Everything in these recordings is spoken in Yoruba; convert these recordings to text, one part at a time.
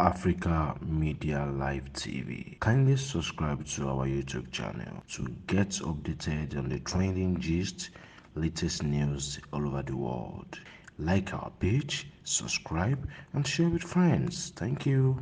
Africa Media Live TV. Kindly subscribe to our YouTube channel to get updated on the trending gist, latest news all over the world. Like our page, subscribe, and share with friends. Thank you.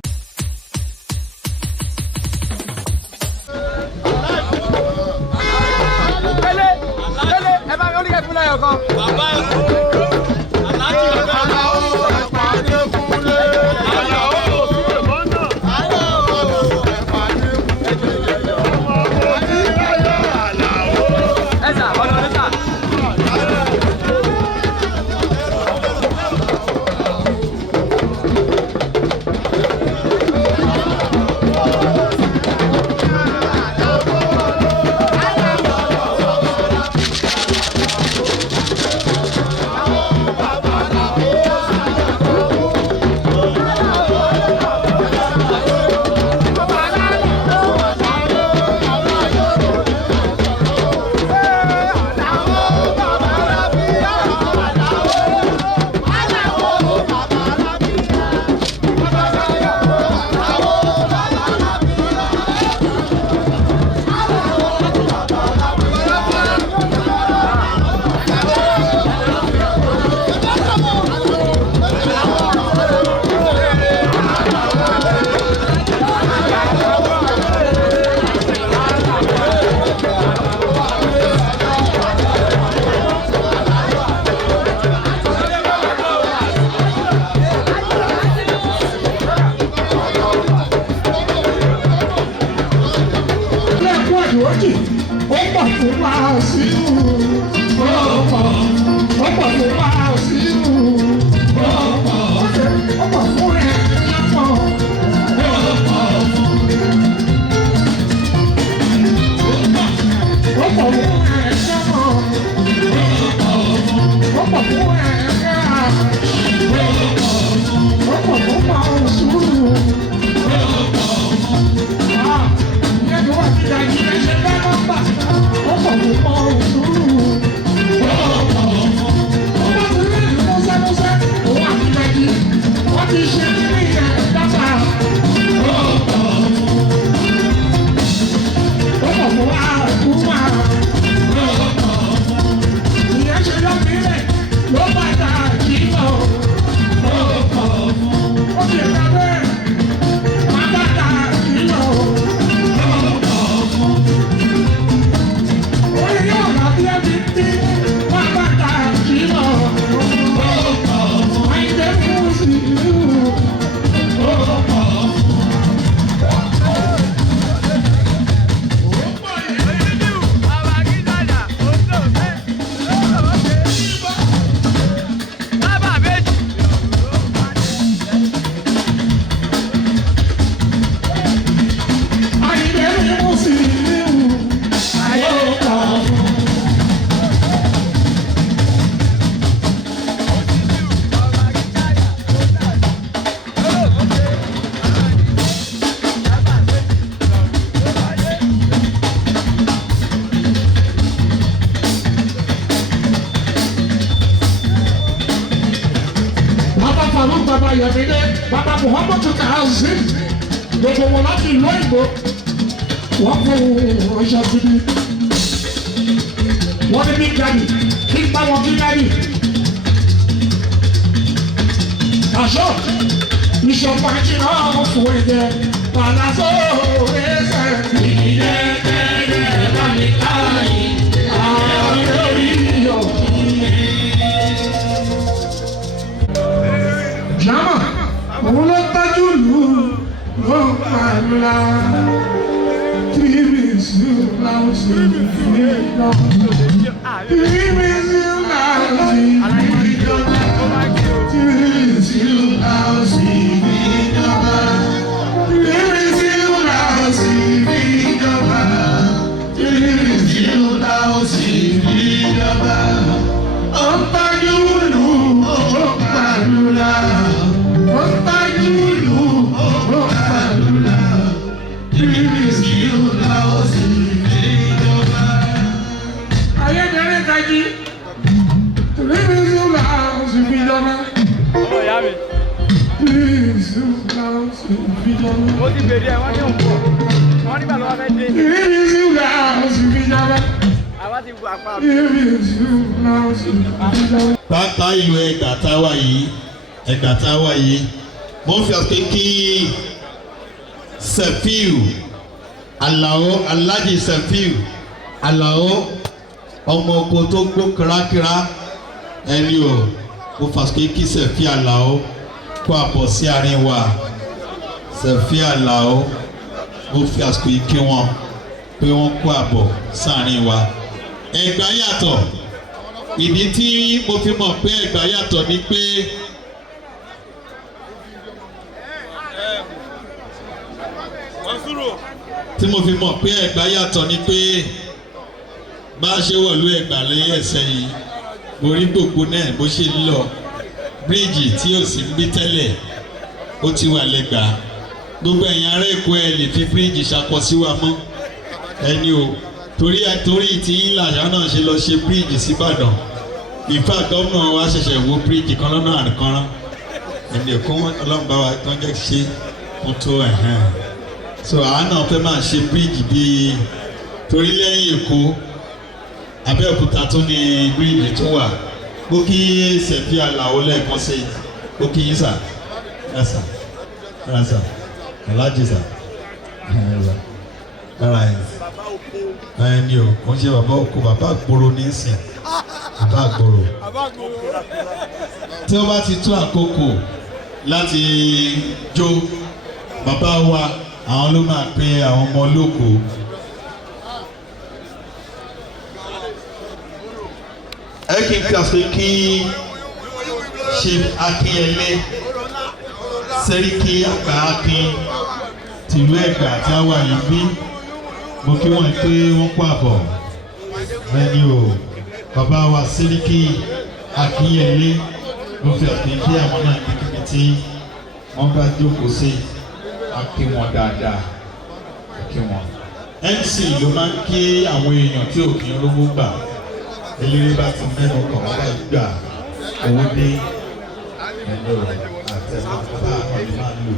Baba Muhammad Kazi, gbogbo wọn láti ìlú òyìnbó, wọ́n kó ọjà síbi. Wọ́n ní big daddy, kí n bá wọn kí daddy. Àṣọ ìṣọ̀pá kí náà fún ẹ̀jẹ̀, Pàlásó ẹsẹ̀ ìdílé ẹ̀ẹ́dẹ̀ bá mi káyì, àwọn orí yọ̀. Jama, òun ló tájú lù ló máa ń la. Tírísì láwùsì ìfìdá. Tírísì láwùsì ìfìdá. Tírísì láwùsì ìfìdá. Tírísì láwùsì ìfìdá. Tírísì láwùsì ìfìdá. Ó tájú lù ó máa ń la. Ayé Ó ti bèrè ẹ̀ wọ́n ní òǹkọ̀. Wọ́n nígbà lọ́wọ́ fẹ́ dé. Àwa ti gbà pa. Pátá ìlú Ẹ̀gbá táwa yìí, mo fi ọ̀sẹ̀ kí Sefiu, Alao, Alhaji Sefiu, Alao, ọmọ oko tó gbó kírákírá ẹni o, mo fàṣẹ kí Sefiu Alao kó àbọ̀ sí àárín wa. Sefiu Alao, mo fi àṣẹ kí wọn pé wọ́n kó àbọ̀ sáàárín wa. Ẹ̀gbá yàtọ̀, ìdí tí mo fi mọ̀ pé Ẹ̀gbá yàtọ̀ ni pé Ẹ̀gbá yàtọ̀ ni pé bá a ṣe wọ̀lú Ẹ̀gbá lẹ́yìn ẹ̀sẹ̀ yìí mo rí gbogbo náà bó ṣe ń lọ bíríìjì tí ò sí ń bí tẹ́lẹ̀ ó ti wà lẹ́gbàá gbogbo ẹ̀yin ará Èkó ẹ̀ lè fi bíríìjì ṣakọ sí wa mọ́ ẹni o torí tí yín làṣà náà ṣe lọ ṣe bíríìjì sí Ìbàdàn ìfà gómìnà wa ṣẹ̀ṣẹ̀ wo bíríìjì kan lọ́nà àrùnkànrán ẹni Èkó ọlọ́mùbá wa tó ń jẹ́ ṣe kó tó so àwa náà fẹ́ máa ṣe bíríìjì bíi torí lẹ́yìn Èkó Abẹ́òkúta tó ní bíríìjì tó wà ó kí Sefiu Alao lẹ́ẹ̀kan sí ó kí yín sà ẹ̀sà ẹ̀sà alájì sà ẹ̀rà ẹni o kò ń ṣe bàbá òkú bàbá àgbòrò ní ìsìn bàbá àgbòrò tí ó bá ti tó àkókò láti jó bàbá wa àwọn ló máa pe àwọn ọmọ olóko. Ẹ kí n kàṣe kí Chief Akínyẹlé Sẹ́ríkì àgbà Akin tìlú Ẹ̀gbá tí a wà yìí bí mo kí wọ́n pé wọ́n kó àbọ̀ ẹni o bàbá wa Sẹ́ríkì Akínyẹlé ló fi ọ̀tẹ̀ kí àwọn náà kíkiri tí wọ́n bá jókòó sí akí wọn dáadáa akí wọn. MC ló máa ń kí àwọn èèyàn tí ò kí ń rówó gbà eléré bá ti mẹ́nu kàn wọ́n bá gbà owó dé ẹ̀rọ àtẹ̀wọ́ bá àwọn ìlú máa ń lò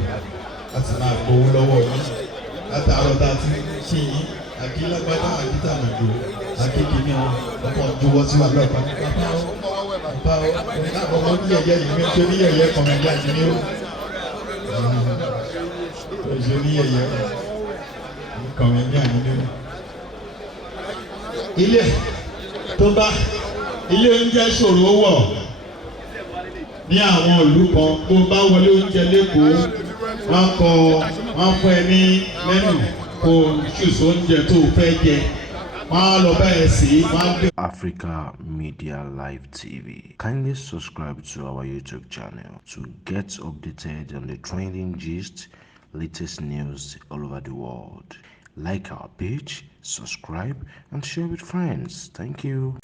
láti máa gbowó lọ́wọ́ yín látàárọ̀ tá a ti ṣe yín àkílágbádá àkítàmọ̀dò akékèké wọn ọkọ̀ juwọ́ sí wà lọ́ọ̀kan bàbá ọmọ oníyẹ̀yẹ́ yìí mi tó níyẹ̀yẹ́ kọ̀mẹ̀dì àjẹmí ó òṣèlú níyẹ̀yẹ́ kọ̀mẹ̀dì àjẹmí ó. Ilé oúnjẹ ṣòro wọ̀ ní àwọn ìlú kan tó bá wọlé oúnjẹ lẹ́kọ̀ọ́ wọ́n fún ẹ ní mẹ́nù kó ṣùṣù oúnjẹ tó fẹ́ jẹ wọ́n á lọ bẹ́ẹ̀ sí wọ́n á gbé. Africa Media Live TV. Kindly subscribe to our YouTube channel to get updated on the trending gist, latest news all over the world. Like our page, subscribe, and share with friends. Thank you.